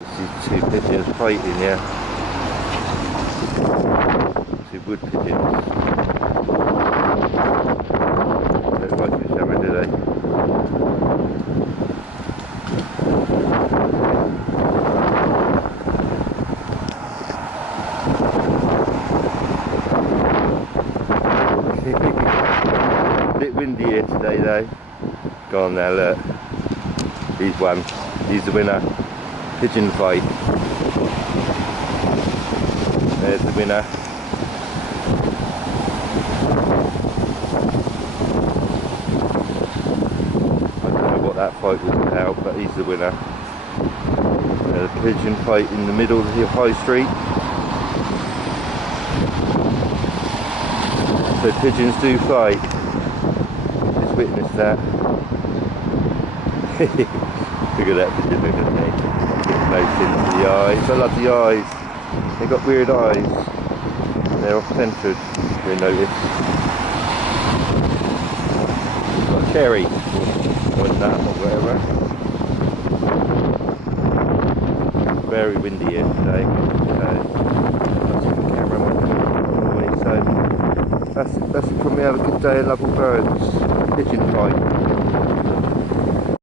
These two pigeons fighting here. Two wood pigeons. Don't like each other, do they? A bit windy here today though. Go on there, look. He's won. He's the winner. Pigeon fight. There's the winner. I don't know what that fight was about, but he's the winner. The pigeon fight in the middle of the high street. So pigeons do fight. Just witness that. Look at that pigeon, look at me. Getting into the eyes. I love the eyes. They've got weird eyes. They're off centred, we notice. Got a cherry. Or nut or whatever. Very windy here today. So that's from me. Have a good day and love all birds. Pigeon fight.